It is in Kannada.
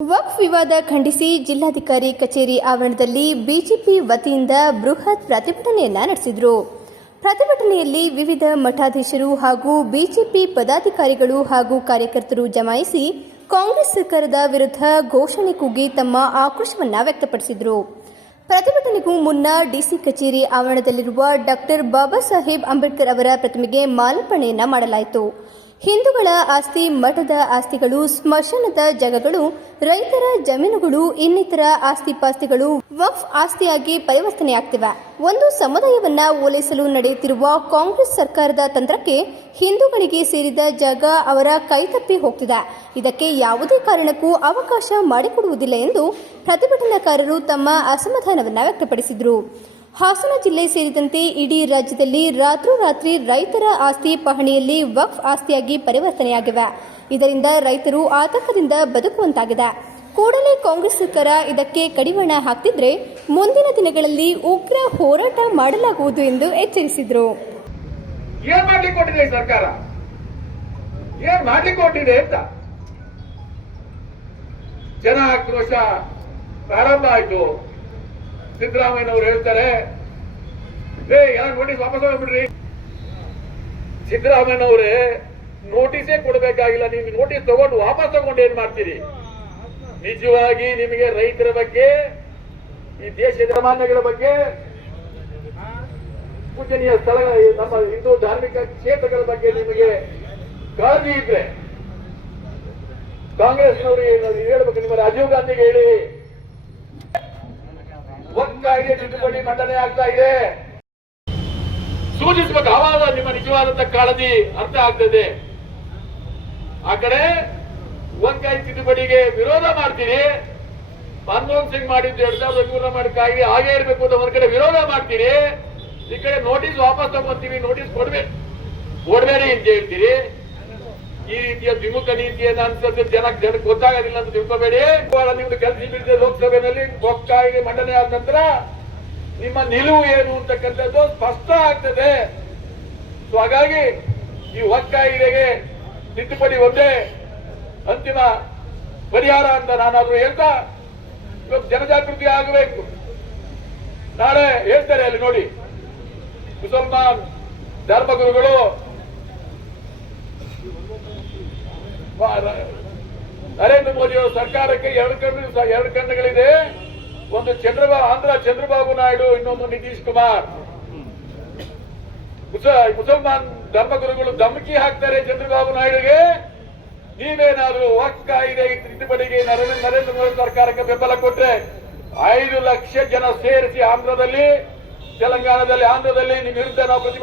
ವಕ್ಫ್ ವಿವಾದ ಖಂಡಿಸಿ ಜಿಲ್ಲಾಧಿಕಾರಿ ಕಚೇರಿ ಆವರಣದಲ್ಲಿ ಬಿಜೆಪಿ ವತಿಯಿಂದ ಬೃಹತ್ ಪ್ರತಿಭಟನೆಯನ್ನ ನಡೆಸಿದರು. ಪ್ರತಿಭಟನೆಯಲ್ಲಿ ವಿವಿಧ ಮಠಾಧೀಶರು ಹಾಗೂ ಬಿಜೆಪಿ ಪದಾಧಿಕಾರಿಗಳು ಹಾಗೂ ಕಾರ್ಯಕರ್ತರು ಜಮಾಯಿಸಿ ಕಾಂಗ್ರೆಸ್ ಸರ್ಕಾರದ ವಿರುದ್ಧ ಘೋಷಣೆ ಕೂಗಿ ತಮ್ಮ ಆಕ್ರೋಶವನ್ನು ವ್ಯಕ್ತಪಡಿಸಿದರು. ಪ್ರತಿಭಟನೆಗೂ ಮುನ್ನ ಡಿಸಿ ಕಚೇರಿ ಆವರಣದಲ್ಲಿರುವ ಡಾಕ್ಟರ್ ಬಾಬಾ ಸಾಹೇಬ್ ಅಂಬೇಡ್ಕರ್ ಅವರ ಪ್ರತಿಮೆಗೆ ಮಾಲಾರ್ಪಣೆಯನ್ನ ಮಾಡಲಾಯಿತು. ಹಿಂದೂಗಳ ಆಸ್ತಿ, ಮಠದ ಆಸ್ತಿಗಳು, ಸ್ಮಶಾನದ ಜಾಗಗಳು, ರೈತರ ಜಮೀನುಗಳು, ಇನ್ನಿತರ ಆಸ್ತಿ ಪಾಸ್ತಿಗಳು ವಫ್ ಆಸ್ತಿಯಾಗಿ ಪರಿವರ್ತನೆಯಾಗ್ತಿವೆ. ಒಂದು ಸಮುದಾಯವನ್ನ ಓಲೈಸಲು ನಡೆಯುತ್ತಿರುವ ಕಾಂಗ್ರೆಸ್ ಸರ್ಕಾರದ ತಂತ್ರಕ್ಕೆ ಹಿಂದೂಗಳಿಗೆ ಸೇರಿದ ಜಾಗ ಅವರ ಕೈತಪ್ಪಿ ಹೋಗ್ತಿದೆ. ಇದಕ್ಕೆ ಯಾವುದೇ ಕಾರಣಕ್ಕೂ ಅವಕಾಶ ಮಾಡಿಕೊಡುವುದಿಲ್ಲ ಎಂದು ಪ್ರತಿಭಟನಾಕಾರರು ತಮ್ಮ ಅಸಮಾಧಾನವನ್ನ ವ್ಯಕ್ತಪಡಿಸಿದರು. ಹಾಸನ ಜಿಲ್ಲೆ ಸೇರಿದಂತೆ ಇಡೀ ರಾಜ್ಯದಲ್ಲಿ ರಾತ್ರೋರಾತ್ರಿ ರೈತರ ಆಸ್ತಿ ಪಹಣಿಯಲ್ಲಿ ವಕ್ಫ್ ಆಸ್ತಿಯಾಗಿ ಪರಿವರ್ತನೆಯಾಗಿವೆ. ಇದರಿಂದ ರೈತರು ಆತಂಕದಿಂದ ಬದುಕುವಂತಾಗಿದೆ. ಕೂಡಲೇ ಕಾಂಗ್ರೆಸ್ ಸರ್ಕಾರ ಇದಕ್ಕೆ ಕಡಿವಾಣ ಹಾಕ್ತಿದ್ರೆ ಮುಂದಿನ ದಿನಗಳಲ್ಲಿ ಉಗ್ರ ಹೋರಾಟ ಮಾಡಲಾಗುವುದು ಎಂದು ಎಚ್ಚರಿಸಿದರು. ಜನ ಆಕ್ರೋಶ ಪ್ರಾರಂಭ ಆಯ್ತು. ಸಿದ್ದರಾಮಯ್ಯನವರು ಹೇಳ್ತಾರೆ, ಏ, ಯಾರು ನೋಟಿಸ್ ವಾಪಸ್ ಹೋಗ್ಬಿಡ್ರಿ. ಸಿದ್ದರಾಮಯ್ಯನವರೇ, ನೋಟಿಸೇ ಕೊಡಬೇಕಾಗಿಲ್ಲ, ನೀವು ನೋಟಿಸ್ ತಗೊಂಡು ವಾಪಸ್ ತಗೊಂಡು ಏನ್ ಮಾಡ್ತೀರಿ? ನಿಜವಾಗಿ ನಿಮಗೆ ರೈತರ ಬಗ್ಗೆ, ಈ ದೇಶದ ಮಾನ್ಯಗಳ ಬಗ್ಗೆ ಪೂಜನೀಯ ಸ್ಥಳ, ನಮ್ಮ ಹಿಂದೂ ಧಾರ್ಮಿಕ ಕ್ಷೇತ್ರಗಳ ಬಗ್ಗೆ ನಿಮಗೆ ಕಾಳಜಿ ಇದ್ರೆ, ಕಾಂಗ್ರೆಸ್ನವರು ಹೇಳ್ಬೇಕು, ನಿಮ್ಮ ರಾಜೀವ್ ಗಾಂಧಿಗೆ ಹೇಳಿ. ಒಕ್ಕಾಗಿ ತಿದ್ದುಪಡಿ ಮಂಡನೆ ಆಗ್ತಾ ಇದೆ. ಸೂಚಿಸಬೇಕು ಆವಾಗ ನಿಮ್ಮ ನಿಜವಾದಂತ ಕಾಳಜಿ ಅರ್ಥ ಆಗ್ತದೆ. ಆ ಕಡೆ ಕೈ ತಿದ್ದುಪಡಿಗೆ ವಿರೋಧ ಮಾಡ್ತೀರಿ. ಮನಮೋಹನ್ ಸಿಂಗ್ ಮಾಡಿದ್ದು ಎರಡ್ ಸಾವಿರದ ಮಾಡಿ ಕಾಯ್ದೆ ಹಾಗೆ ಇರಬೇಕು ಅಂತ ಒಂದ್ ಕಡೆ ವಿರೋಧ ಮಾಡ್ತೀರಿ. ಈ ಕಡೆ ನೋಟಿಸ್ ವಾಪಸ್ ತಗೊಂತೀವಿ ನೋಟಿಸ್ ಕೊಡ್ಬೇಕು. ಕೊಡ್ಬೇಡಿ ಅಂತ ಹೇಳ್ತೀರಿ. ಈ ರೀತಿಯ ದ್ವಿಮುಖ ನೀತಿಯನ್ನು ಅನುಸರಿಸಿ ಜನಕ್ಕೆ ಜನಕ್ಕೆ ಗೊತ್ತಾಗಲಿಲ್ಲ ಅಂತ ತಿಳ್ಕೋಬೇಡಿ. ನಿಮ್ದು ಕೆಲಸ ಬಿಡದೆ ಲೋಕಸಭೆಯಲ್ಲಿ ಕಾಯ್ದೆ ಮಂಡನೆ ಆದ ನಂತರ ನಿಮ್ಮ ನಿಲುವು ಏನು ಅಂತಕ್ಕಂಥದ್ದು ಸ್ಪಷ್ಟ ಆಗ್ತದೆ. ಸೊ ಹಾಗಾಗಿ ಈ ಒಕ್ಕಾಯಿದೆಗೆ ತಿದ್ದುಪಡಿ ಒಂದೇ ಅಂತಿಮ ಪರಿಹಾರ ಅಂತ ನಾನಾದ್ರೂ ಹೇಳ್ತಾ ಇವತ್ತು ಜನಜಾಗೃತಿ ಆಗಬೇಕು. ನಾಳೆ ಹೇಳ್ತಾರೆ ಅಲ್ಲಿ ನೋಡಿ. ಮುಸಲ್ಮಾನ್ ಧರ್ಮಗುರುಗಳು ನರೇಂದ್ರ ಮೋದಿ ಅವರ ಸರ್ಕಾರಕ್ಕೆ ಎರಡು ಕಣ್ಣು ಎರಡು ಕಣ್ಣುಗಳಿದೆ. ಒಂದು ಚಂದ್ರಬಾಬು ಆಂಧ್ರ ಚಂದ್ರಬಾಬು ನಾಯ್ಡು, ಇನ್ನೊಂದು ನಿತೀಶ್ ಕುಮಾರ್. ಮುಸ- ಮುಸಲ್ಮಾನ್ ಧರ್ಮಗುರುಗಳು ಧಮಕಿ ಹಾಕ್ತಾರೆ ಚಂದ್ರಬಾಬು ನಾಯ್ಡುಗೆ. ನೀವೇನಾದ್ರೂ ವಕ್ ಇದೆ ತಿದ್ದುಪಡಿಗೆ ನರೇಂದ್ರ ನರೇಂದ್ರ ಮೋದಿ ಸರ್ಕಾರಕ್ಕೆ ಬೆಂಬಲ ಕೊಟ್ರೆ ಐದು ಲಕ್ಷ ಜನ ಸೇರಿಸಿ ಆಂಧ್ರದಲ್ಲಿ, ತೆಲಂಗಾಣದಲ್ಲಿ, ಆಂಧ್ರದಲ್ಲಿ ನಿಮ್ಮ ವಿರುದ್ಧ ನಾವು ಪ್ರತಿಭಟನೆ